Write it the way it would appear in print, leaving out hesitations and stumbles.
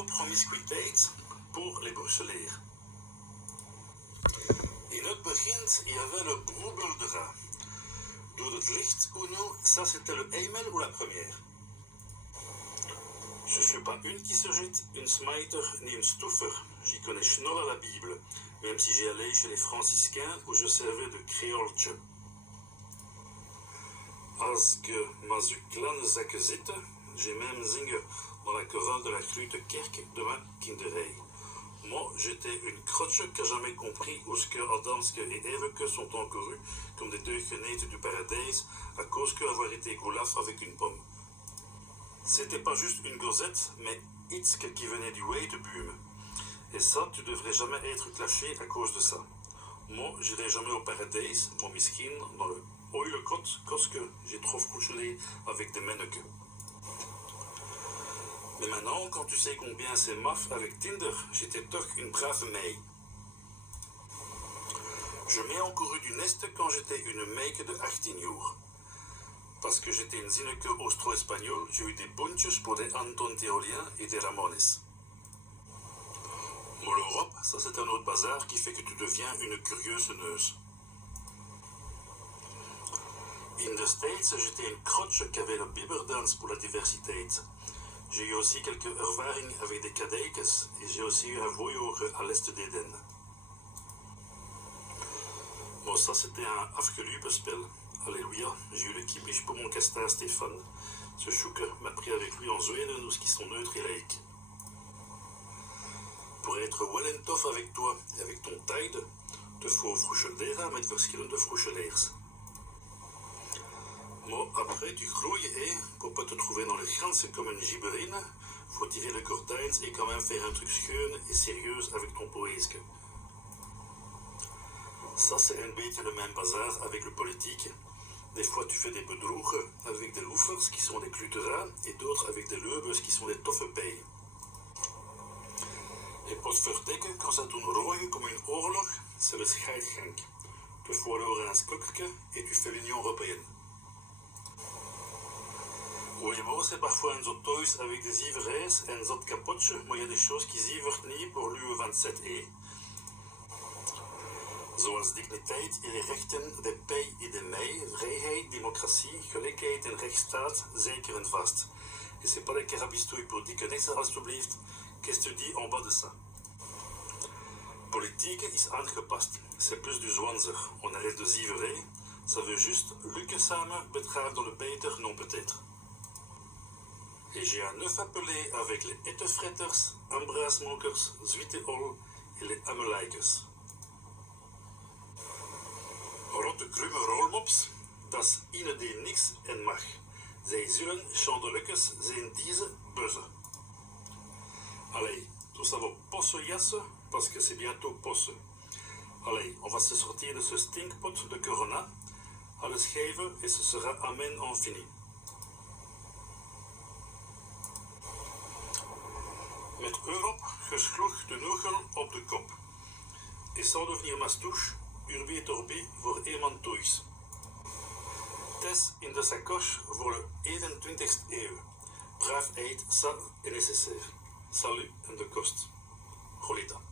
Homopromiscuïteit pour les Bruxelleers. In het begin, il y avait le broebel de rat. Door het licht, Uno, ça c'était le email ou la première. Je suis pas une qui se jette, une smiter ni une stouffer. J'y connais schnoll à la Bible, même si j'ai allé chez les franciscains où je servais de créoltje. Als ge maar zo kleine zakken zitten, j'ai même zingen dans la chorale de la Grute Kerk de ma kinderij. Moi, j'étais une crotte qui n'a jamais compris où ce que Adamske et Eveke sont encourus comme des deux fenêtres du paradis à cause qu'avoir été goulaf avec une pomme. C'était pas juste une gosette, mais Itzke qui venait du way de Bume. Et ça, tu devrais jamais être clashé à cause de ça. Moi, j'irai jamais au paradis, moi miskin, dans le oilekot, parce que j'ai trop frouchelé avec des menneke. Mais maintenant, quand tu sais combien c'est maf avec Tinder, j'étais toch une brave meille. Je m'ai encouru du nest quand j'étais une meike de 18 jours. Parce que j'étais une zinneke austro-espagnole, j'ai eu des bunches pour des Anton Théolien et des Ramones. Moi, l'Europe, ça c'est un autre bazar qui fait que tu deviens une curieuse neuse. In the States, j'étais une crotte qui avait le biberdans pour la diversité. J'ai eu aussi quelques ervaringen avec des cadeikes et j'ai aussi eu un voyeur à l'est d'Eden. Bon, ça c'était un afgelupe spel. Alléluia, j'ai eu le kibbish pour mon castar Stéphane. Ce chouke m'a pris avec lui en Zweden où qui sont neutres et laïques. Pour être well and tough avec toi et avec ton tide, te faut froucheldera met verschillende froucheleers. Mais après, tu grouilles et, pour pas te trouver dans les grands comme une gibberine, faut tirer le gordijns et quand même faire un truc schoon et sérieux avec ton poësque. Ça, c'est un beetje le même bazar avec le politique. Des fois, tu fais des bedroegen avec des loefers qui sont des clutera et d'autres avec des leubes qui sont des toffe pay. Et pour te verdekken kan ze doen rooien comme une oorlog, c'est le scheidgang. Te faut alors un skokkerke et tu fais l'Union européenne. Oui, bon, c'est parfois un zot toys avec des ivresses et un zot capotje, mais il y a des choses qui zivert niet pour l'UE27E. Zoals digniteit en de rechten, de pay en de mei, vrijheid, democratie, gelijkheid en rechtsstaat, zeker en vast. Et c'est pas les carabistouilles pour dire que niks alsjeblieft, qu'est-ce que tu dis en bas de ça? Politique is aangepast, c'est plus du zwanzer, on arrête de zivrer, ça veut juste lukken samen, betraar dans le beter, non peut-être. Et j'ai un œuf appelé avec les ettefretters, ambraasmokers, zwieteol et les amelijkers. Rotte krumme rolmops, das ihnen die niks en mag. Zij zullen chandelukes zijn deze buzzen. Allez, tout ça va posse jassen, parce que c'est bientôt posse. Allez, on va se sortir de ce stinkpot de corona, alles geven et ce sera amen en fini. Met Europe gesloeg de nogel op de kop. Et sans devenir mastouche, urbi et orbi voor eenmaal toys. Test in de sacoche voor de 21ste eeuw. Braaf eet, ça est nécessaire. Salut en de kost. Golita.